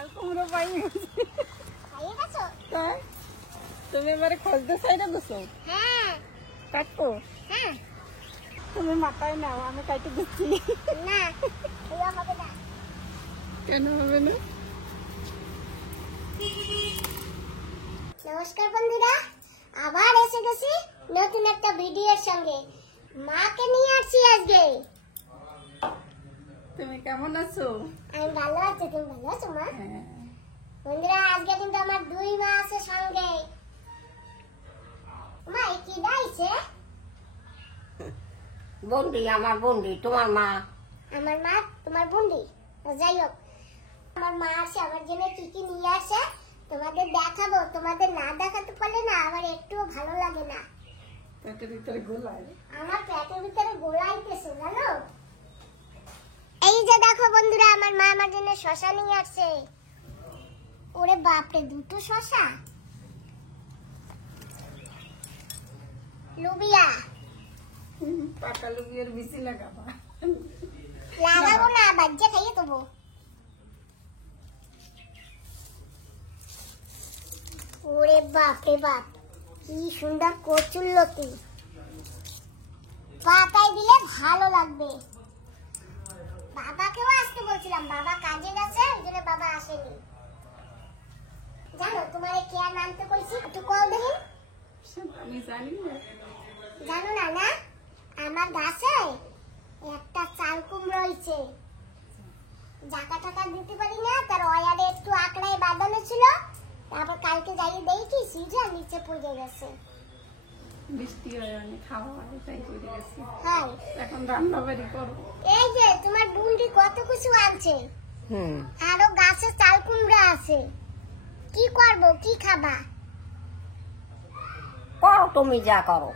চাল কুমড়ো পাই তাই তুমি এবারে খোঁজতে চাইলে দিছো? হ্যাঁ কাটবো? হ্যাঁ তুমি মাথায় নাও, আমি কাটে দিচ্ছি। না হবে না। কেন হবে না? নমস্কার বন্ধুরা, আবার এসে গেছি নতুন একটা ভিডিওর সঙ্গে। মাকে নিয়ে আসছি আজকে। তুমি কেমন আছো? আমি ভালো আছি, তুমি ভালো আছো মা? হ্যাঁ। বন্ধুরা আজকে কিন্তু আমার দুই মা আছে সঙ্গে। মা কি দাইছে? বন্ডি, আমার বন্ডি, তোমার মা। আমার মা তোমার বন্ধু। যাই হোক, আমার মা আসে আমার জন্য কি কি নিয়ে আসে তোমাদের দেখাবো। তোমাদের না দেখাতে পারলে না আমার একটুও ভালো লাগে না। পেটের ভিতরে গোলায়। আমার পেটের ভিতরে গোলাইতেছে জানো। এই যে দেখো বন্ধুরা, আমার মা আমার জন্য শশা নিয়ে আসছে। ওরে বাপরে, দুটো শশা। লুবিয়া পাকা লুবিয়ার বিচি লাগাবা? লাগাবো না, বাজ্যে খাইয়ে দেবো। ওরে বাপরে বাপ, কি সুন্দর কচুল্লতি। পাতায় দিলে ভালো লাগবে। বাবাকেও আসতে বলছিলাম, বাবা কাজে গেছে, ওই জন্য বাবা আসেনি। জানো তোমার কে আর নামতে কইছি, একটু কল দেখি। আমি জানি না। জানো না? না, আমার গাছে একটা চাল কুমড়ো হয়েছে। জাকা টাকা দিতে পারি না, তার ওয়ারে একটু আকড়ায় বাঁধানো ছিল। তারপর কালকে যাইয়ে দেখি সিজা নিচে পড়ে গেছে। বৃষ্টি হয়, আমি খাওয়া হয়, তাই করে গেছি। হ্যাঁ, এখন রান্না বাড়ি করো। এই যে তোমার বুন্ডি কত কিছু আনছে। হুম, আরো গাছে চাল কুমড়া আছে। কি করব, কি খাবা? করো তুমি যা করো।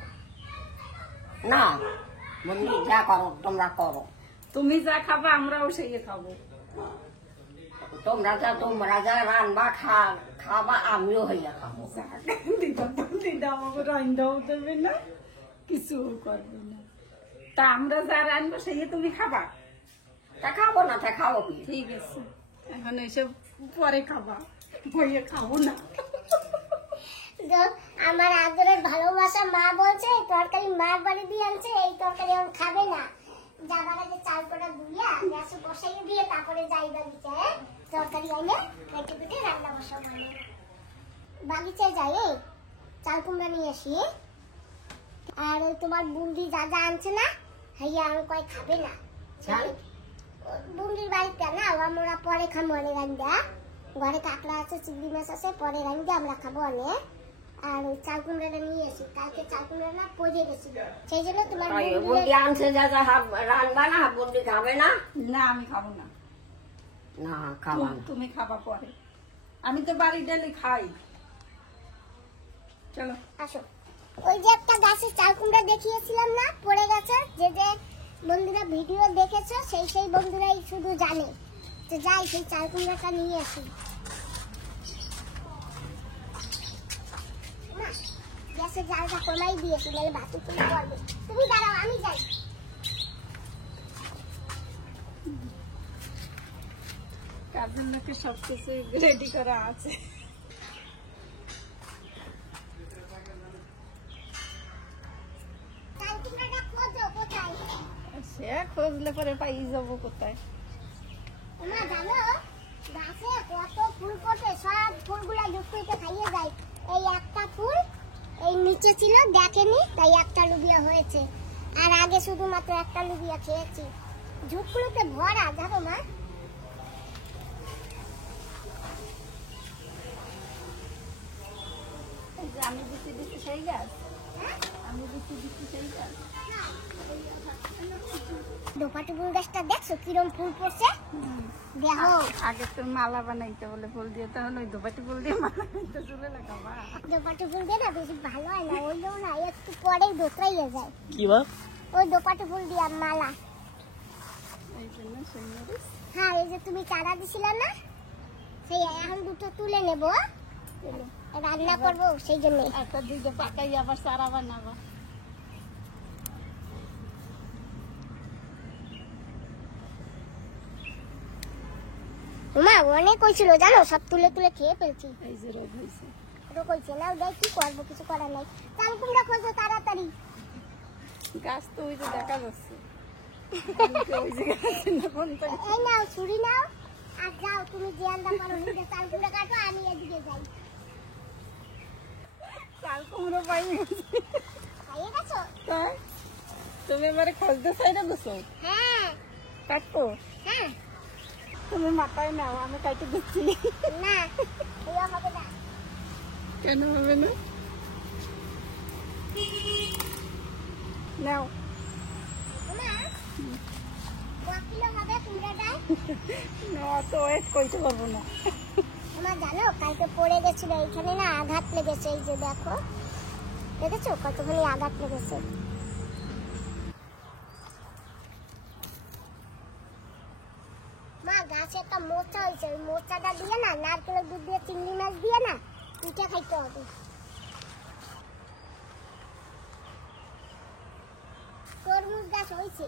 না বন্ডি, যা করো তোমরা করো। তুমি যা খাবা আমরাও সেই খাবো। তোমরা যা রান্না খাবা, আমিও হইয়া খাবো। দিদা আমাকে রান্নাও দেবে না, কিছু করবে না। তা আমরা যা রান্না সেই তুমি খাবা? তা খাবো না, তা খাবো কি? ঠিক আছে, এখন এসব পরে খাবা, বইয়ে খাবো না। তো আমার আদরের ভালোবাসা মা বলছে এই তরকারি মার বাড়ি দিয়ে আনছে, এই তরকারি আমি খাবে না। যাবার আগে চাল কটা ধুইয়া গ্যাসে বসাইয়ে দিয়ে তারপরে যাই বাগিচায় তরকারি আইলে কেটে কেটে রান্না বসাবো। বাগিচায় যাই চাল কুমড়া নিয়ে আসি। আর ওই তোমার বুন্দি যা যা আনছে না, হাইয়া আমি কয় খাবে না। চাল? বুন্দির বাড়িতে না, আমরা পরে খাবো অনেক রান্দা। ঘরে কাঁকড়া আছে, চিংড়ি মাছ আছে, পরে রান্দা আমরা খাবো অনেক। আর ওই চাল কুমড়াটা নিয়ে আসি, কালকে চাল কুমড়া না পড়ে গেছিল, সেই জন্য তোমার বন্ডি আনছে যা রান্না না, বন্ডি খাবে না। না আমি খাবো না। না খাবা না। তুমি খাবা পরে, আমি তো বাড়ি ডেলি খাই। চলো আসো। ওই যে একটা গাছের চাল কুমড়া দেখিয়েছিলাম না, পড়ে গেছে, যে যে বন্ধুরা ভিডিও দেখেছো সেই বন্ধুরাই শুধু জানে। তো যাই সেই চাল কুমড়াটা নিয়ে আসি। মা, গ্যাসের জালটা কমাই দিয়েছি, নাহলে বাতি তুলে পড়বে। তুমি দাঁড়াও, আমি যাই। কাজের লোকে সবকিছু রেডি করা আছে। চাল কুমড়াটা খোঁজো কোথায়? সে খুঁজলে পরে পাই যাবো কোথায়। মা জানো গাছে কত ফুল ফোটে, সব ফুলগুলা ঝুঁকুইতে খাইয়ে যায়। এই একটা ফুল এই নিচে ছিল, দেখেনি, তাই একটা লুবিয়া হয়েছে। আর আগে শুধুমাত্র একটা লুবিয়া খেয়েছি। ঝুঁকগুলোতে ভরা, জানো মা। আমি দিচ্ছি দিচ্ছি সেই গাছ, আমি দিচ্ছি দিচ্ছি সেই গাছ। দোপাটি ফুল গাছটা দেখছো কিরম ফুল পড়ছে? দেখো আগে তো মালা বানাইতে বলে ফুল দিয়ে, তখন ওই ধোপাটি ফুল দিয়ে মালা বানাইতে চলে লাগাবা। দোপাটি ফুল দিয়ে না বেশি ভালো হয় না, ওইলেও না একটু পরেই দোতরাইয়ে যায়। কি বল? ওই দোপাটি ফুল দিয়ে মালা। এই জন্য সুন্দর। হ্যাঁ, এই যে তুমি চারা দিছিলে না, সেই এখন দুটো তুলে নেবো, রান্না করবো, সেই জন্য। একটা দিকে পাকাই আবার চারা বানাবা। মা অনেক হয়েছিল জানো, সব তুলে তুলে খেয়ে ফেলছি। এই যে রোদ হয়েছে। রোদ হয়েছে না, দেখ কি করবো, কিছু করার নাই। চাল কুমড়া খোঁজো তাড়াতাড়ি। গাছ তো ওই যে দেখা যাচ্ছে। ওই যে গাছ না কোনটা? এই নাও ছুরি নাও, আর যাও তুমি যে আন্দা পারো নিজে চাল কুমড়া কাটো, আমি এদিকে যাই। চাল কুমড়ো পাই গেছে। খাইয়ে গেছো? তাই তুমি এবারে খোঁজতে চাই না বসো? হ্যাঁ। কাটবো? হ্যাঁ। তুমি মাথায় নাও, আমি কাটে দিচ্ছি। না এও হবে না। কেন হবে না? নাও। মা কিলো হবে কুমড়াটায়? না অত ওয়েট করতে পারবো না। আমার জানো কালকে পড়ে গেছিল, এইখানে না আঘাত লেগেছে। এই যে দেখো, দেখেছো কতখানি আঘাত লেগেছে। মা গাছে একটা মোচা হয়েছে, ওই মোচাটা দিয়ে না নারকেলের দুধ দিয়ে চিংড়ি মাছ দিয়ে না পিঠা খাইতে হবে। তরমুজ গাছ হয়েছে।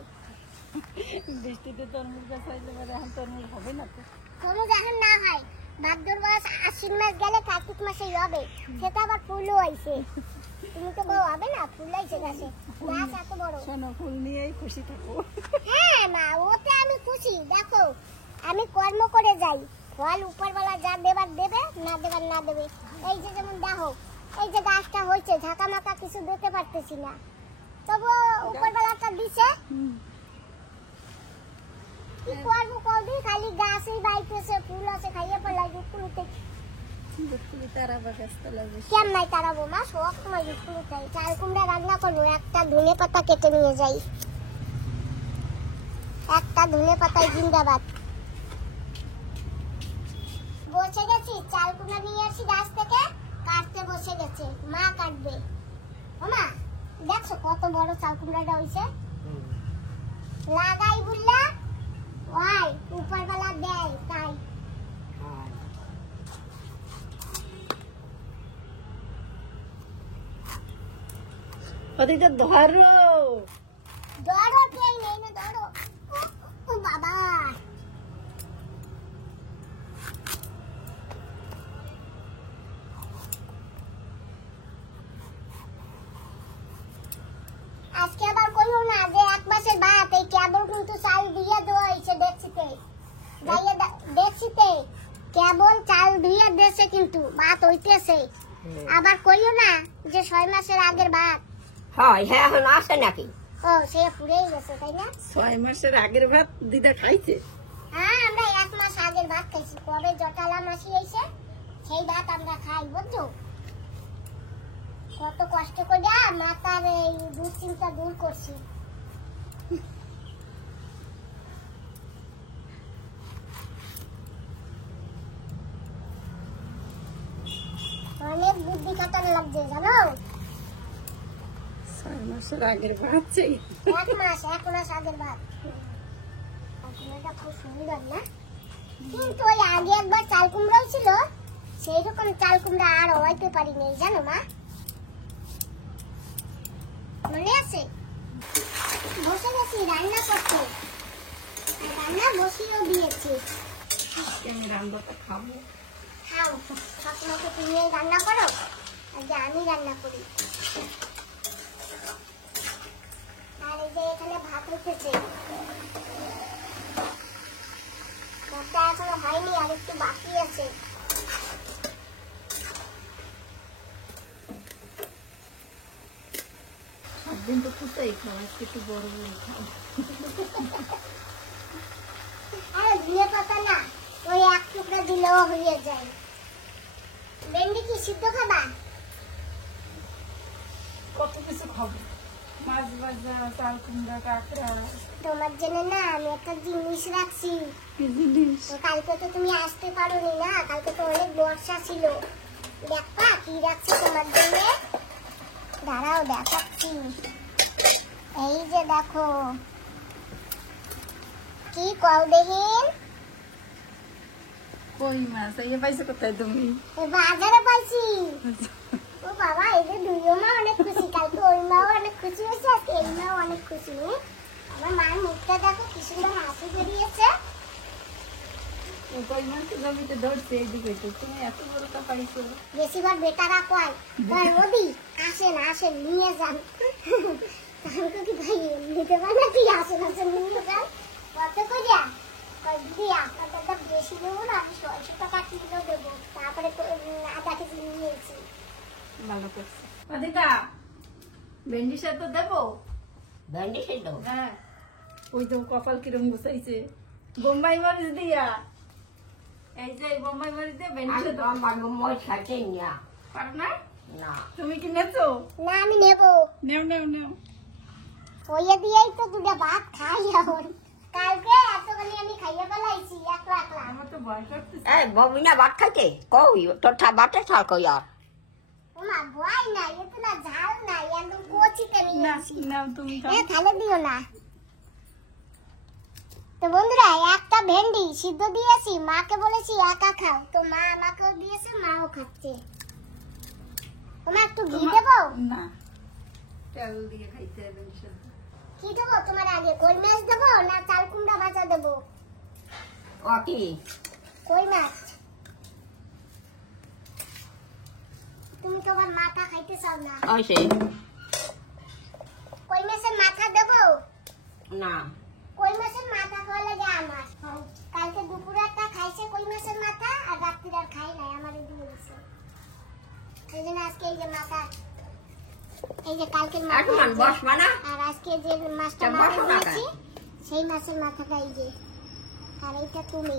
বৃষ্টিতে তরমুজ গাছ হইলে পরে এখন তরমুজ হবে না তো। তরমুজ এখন না হয়, ভাদ্র মাস আশ্বিন মাস গেলে কার্তিক মাসেই হবে। সেটা আবার ফুলও হয়েছে। তুমি তো বউ হবে না, ফুল হয়েছে গাছে, গাছ এত বড়। শোনো, ফুল নিয়েই খুশি থাকো। হ্যাঁ মা, ওতে আমি খুশি। দেখো আমি কর্ম করে যাই, ফল উপরবেলা যা দেবার দেবে, না দেবার না দেবে। এই যে যেমন দেখো, এই যে গাছটা হয়েছে, ঝাঁকা মাকা কিছু দিতে পারতেছি না, তবু উপরবেলাটা দিছে। কি করবো কদি, খালি গাছই বাইতেছে, ফুল আছে, খাইয়ে পড়লাই ফুলতে। দুধপুলি তারাবা গাছটা লাগবে। কেম নাই তারাবো মা, সব সময় ফুল চাই। চাল কুমড়া রান্না করবো, একটা ধনে পাতা কেটে নিয়ে যাই। একটা ধনে পাতায় জিন্দাবাদ। বসে গেছি, চাল কুমড়া নিয়ে আসি গাছ থেকে, কাটতে বসে গেছে, মা কাটবে। ও মা দেখছো কত বড় চাল কুমড়াটা হয়েছে। লাগাই বুঝলা, ওই উপরবেলা দেয় তাই। ওদিকে ধরো। ধরো ট্রেন নেই না, ধরো। ও বাবা, আজকে আবার কইও না যে এক মাসের ভাত, এই কেবল কিন্তু চাল দিয়ে দেওয়া হয়েছে দেখছিতে। যাইয়ে দেখছিতে কেবল চাল দিয়ে দেশে, কিন্তু ভাত হইতেছে। আবার কইও না যে 6 মাসের আগের ভাত। হয় হ্যাঁ, এখন আসে নাকি? ও সে পুড়েই গেছে তাই না? 6 মাসের আগের ভাত দিদা খাইছে। হ্যাঁ আমরা 1 মাস আগের ভাত খাইছি, কবে জটালা মাসি এসে সেই ভাত আমরা খাই, বুঝছো? কত কষ্ট করে মাথার এই দুশ্চিন্তা দূর করছি। অনেক বুদ্ধি খাটানো লাগছে জানো। 6 মাসের আগের ভাত চাই। 1 মাস আগের ভাত। এটা খুব সুন্দর না, কিন্তু ওই আগে একবার চাল কুমড়াও ছিল, সেই রকম চাল কুমড়া আর হইতে পারিনি জানো মা, মনে আছে? বসে গেছি রান্না করতে, রান্না বসিয়েও দিয়েছি। আমি রান্নাটা খাবো। খাও, সবসময় তো তুমি রান্না করো, আজকে আমি রান্না করি। আর এই যে এখানে ভাত উঠেছে, ভাতটা এখনো হয়নি, আর একটু বাকি আছে। একদিন তো কুচাই খাও, আজকে একটু বড় বড় খাও। আরে ধুয়ে পাতা না, ওই এক টুকরা দিলেও হয়ে যায়। ভেন্ডি কি সিদ্ধ খাবা? কত কিছু খাবো, মাছ ভাজা, চাল কুমড়া, কাঁকড়া। তোমার জন্য না আমি একটা জিনিস রাখছি। কি জিনিস? তো কালকে তো তুমি আসতে পারোনি না, কালকে তো অনেক বর্ষা ছিল। দেখবা কি রাখছি তোমার জন্য, দাঁড়াও দেখাচ্ছি। এই যে দেখো, কি কও দেখিন। কই মাছ এই পাইছো কোথায় তুমি? বাজারে পাইছি। ও বাবা, এই যে দুইও মা অনেক খুশি, কালকে ওই মাও অনেক খুশি হয়েছে, আজকে এই মাও অনেক খুশি। আমার মার মুখটা দেখো কি সুন্দর হাসি বেরিয়েছে। কই মাছ জমিতে ধরছে এইদিকে তো তুমি এত বড় টা পাইছো। বেশিরভাগ বেটারা কয় কয় ওদি আসেন নিয়ে যান। তাহলে কি ভাই নিতে পারে না কি আসেন নিয়ে যান কত করিয়া কয় দিদি আপনাদের বেশি দেবো না আমি 600 টাকা কিলো দেবো তারপরে তো আধা কেজি নিয়েছি। ভালো করছে অদিতা ভেন্ডি সেদ্ধ দেবো। ভেন্ডি সিদ্ধ হ্যাঁ ওই তো কপাল কিরম গুছাইছে বোম্বাই মরিচ দিয়া। এই যে বোম্বাই মরিচ দিয়ে ভেন্ডি আমি সেদ্ধ আমার মই খাইতে না পারো না? না তুমি কি নেছো? না আমি নেবো নেও নেও নেও। ওইয়া দিয়েই তো দুটো ভাত খাই এখন কালকে এতগুলি আমি খাইয়ে ফেলাইছি একলা একলা। আমার তো ভয় করতেছে। এই বমিনা ভাত খাইতে কই তোর ভাতে থাক কই আর ওমা ভয় না এত না ঝাল না একদম কচি করে না নিয়েছি। নাও তুমি খাও। তাহলে দিও না। তো বন্ধুরা একটা ভেন্ডি সিদ্ধ দিয়েছি মাকে বলেছি একা খাও তো মা আমাকেও দিয়েছে মাও খাচ্ছে। তোমার একটু ঘি দেবো? না তেল দিয়ে খাইতে হবে ভেন্ডি সেদ্ধ। কি দেবো তোমার আগে কই মাছ দেবো না চাল কুমড়া ভাজা দেবো? ও কি কই মাছ তুমি তোমার মাথা খাইতে চাও না? ওইছে কই মাছের মাথা দেবো? না কই মাছের মাথা খাওয়া লাগে আমার। কালকে দুপুরে একটা খাইছে কই মাছের মাথা আর রাত্রির আর খাই নাই আমারে দিয়ে দিছে। এই জন্য আজকে এই যে মাথা এই যে কালকের এখন মাথা বসবা না আর আজকে যে মাছটা তা মাথা বসো না দিয়েছি সেই মাছের মাথাটা এই যে আর এইটা তুমি।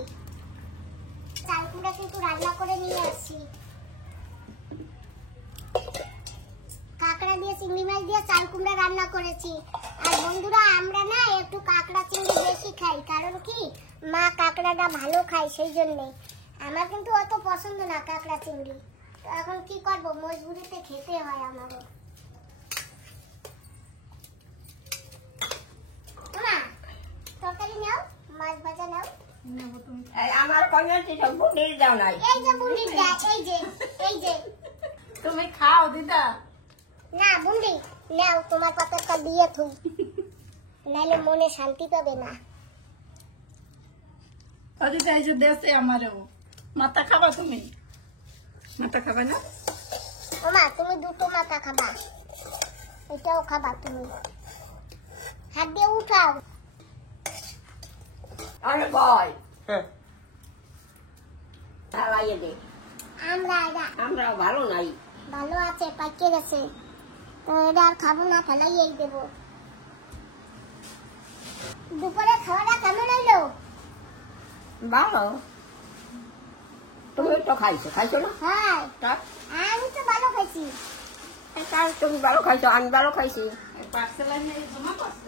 চাল কুমড়া কিন্তু রান্না করে নিয়ে আসছি। কাঁকড়া দিয়ে চিংড়ি মাছ দিয়ে চাল কুমড়া রান্না করেছি। আর বন্ধুরা আমরা না একটু কাঁকড়া চিংড়ি বেশি খাই কারণ কি মা কাঁকড়াটা ভালো খায় সেই জন্য। আমার কিন্তু অত পছন্দ না কাঁকড়া চিংড়ি তো এখন কি করব মজবুরিতে খেতে হয় আমারও। মা তরকারি নাও মাছ ভাজা নাও। নেবো তুমি। এই আমার কইতে সব বুঝে দাও নাই এই যে বুন্ডির ডাক এই যে তুমি খাও দিদা। না বুন্ডি নাও তোমার পাতাটা দিয়ে থুই নাহলে মনে শান্তি পাবে না। অদিতা এই যে দেশে আমারও মাথা খাবা তুমি? মাথা খাবে না? ওমা তুমি দুটো মাথা খাবা এটাও খাবা তুমি হাত দিয়ে উঠাও। আরে বল তালাইয়ে দে আমরা ভালো নাই ভালো আছে পাইকে গেছে তো এটা আর খাবো না ফেলাইয়েই দেবো। দুপুরে খাওয়াটা কেমন হইলো? ভালো তুমি তো খাইছো না হ্যাঁ তা আমি তো ভালো খাইছি। তার তুমি ভালো খাইছো আমি ভালো খাইছি পার্সেল আনি জমা করছে।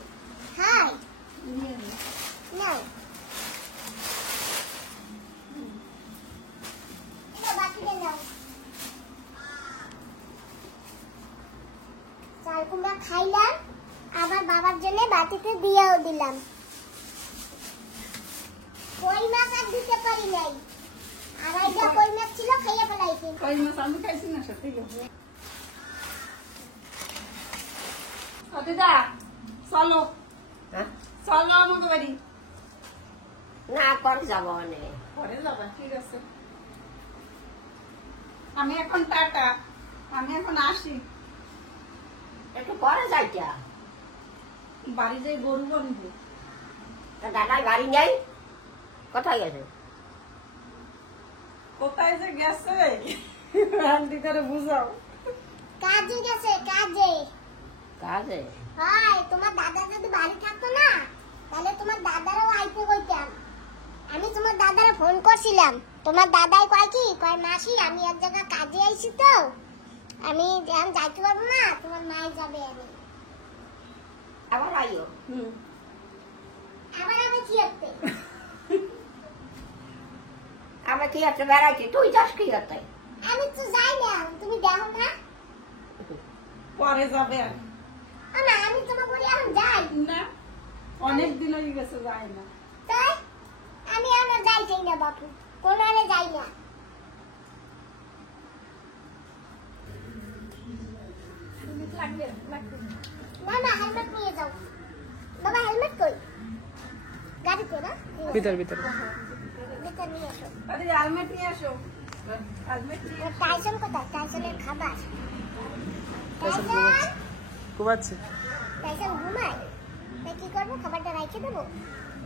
হ্যাঁ নিয়ে নে। নাও এটা বাকিটা নাও। চাল কুমড়া খাইলাম আবার বাবার জন্য বাটিতে দিয়েও দিলাম। কই মাছ আর দিতে পারি নাই আড়াইটা কই মাছ ছিল খাইয়ে ফেলাইছি। কই মাছ আমি খাইছি না সত্যি গেছে। অদিতা চলো হ্যাঁ চলো আমাকে বাড়ি। না পরে যাবো অনেক পরে যাবা ঠিক আছে। আমি এখন টাটা আমি এখন আসি। একটু পরে যাইটা বাড়ি যাই গরু বানবো। দাদার গাড়ি নেই কোথায় গেছে কোথায় যে গেছে আন্টি করে বুঝাও। কাজে গেছে কাজে। কাজে হয় তোমার দাদা যদি বাড়ি থাকতো না তাহলে তোমার দাদারও আইতে কইতাম। আমি তোমার দাদারে ফোন করছিলাম তোমার দাদাই কয় কি কয় মাসি আমি এক জায়গা কাজে আইছি তো আমি এখন যাইতে পারবো না তোমার মা যাবে। আমি আবার আইও আবার আমি কি করতে আমরা কি একটা বেড়াইছি তুই যাস কি করতে আমি তো যাই না তুমি দেখো না। পরে যাবে না আমি তোমাকে বলি এখন যাই না অনেক দিন হয়ে গেছে যায় না। তাই আমি এখন যাই না বাপু কোনো আনে যাই না। লাগবে লাগবে না না হেলমেট নিয়ে যাও। বাবা হেলমেট কই গাড়িতে না ভিতর ভিতর ভিতর নিয়ে হেলমেট নিয়ে আসো হেলমেট নিয়ে আসো। টাইসন কোথায়? টাইসনের খাবার। টাইসন ঘুমাচ্ছে। টাইসন ঘুমায়, তাই কি করবো? খাবারটা রেখে দেবো।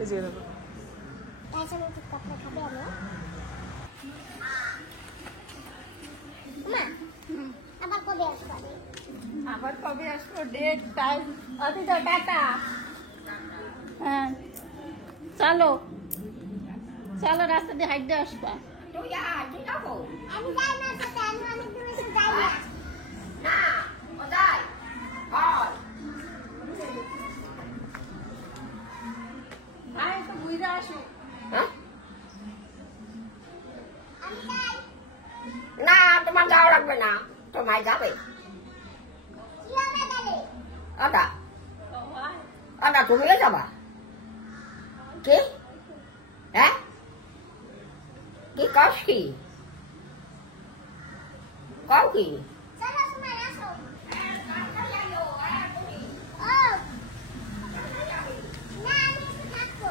এই যে দেখো টাইসন উচিত কাপড় খাবে আমি। মা আবার কবে আসবো আমি? আবার কবে আসবো? ডেট টাইম অতীত টাটা। হ্যাঁ চলো চলো, রাস্তা দিয়ে হাইটে আসবা। তুই যাবো আমি যাই না সাথে, আমি অনেক দূর এসে যাই না। না কোথায় হয় ভাই তো বুঝে আসো। হ্যাঁ আমি যাই। না তোমার যাওয়া লাগবে না, তোমায় যাবে কি হবে তাহলে? আদা আদা তুমিও যাবা কি? হ্যাঁ কি কস কি কও কি? চলো সুমাই আসো। ও না, আমি একটু থাকবো।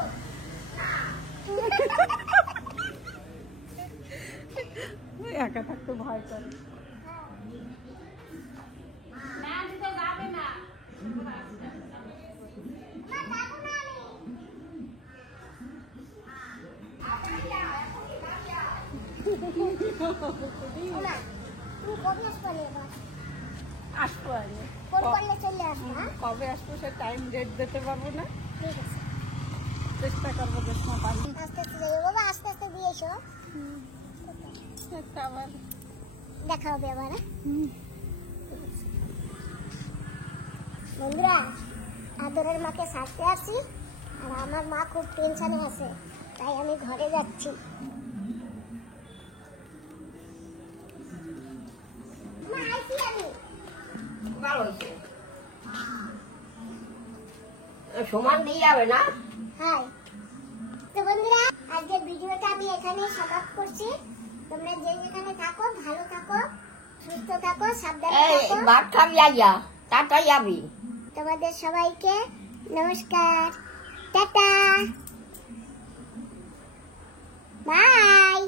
একা থাকতে ভয় করে। না দিতে যাবে না। মা যাবো না আমি। ওমা, তুমি কবে আসবে এবার? আসবো আমি। ফোন করলে চলে আসবো। হ্যাঁ কবে আসবো সে টাইম ডেট দিতে পারবো না, ঠিক আছে। চেষ্টা করবো যে সময় পারি। আস্তে আস্তে যাইও বাবা, আস্তে আস্তে দিয়ে এসো। একটা আবার দেখা হবে আবার। হ্যাঁ? বন্ধুরা, আদরের মাকে সারতে আসছি, আর আমার মা খুব টেনশনে আছে, তাই আমি ঘরে যাচ্ছি। মা আইছি আমি। ভালো হয়েছে সমান দিয়ে যাবে না। হাই। তো বন্ধুরা, আজকের ভিডিওটা আমি এখানেই সমাপ্ত করছি। তোমরা যে যেখানে থাকো ভালো থাকো, সুস্থ থাকো, সাবধানে এই থাকো। ভাত খাবি আইয়া তাড়াতাড়ি যাবি। তোমাদের সবাইকে নমস্কার, টাটা, বাই।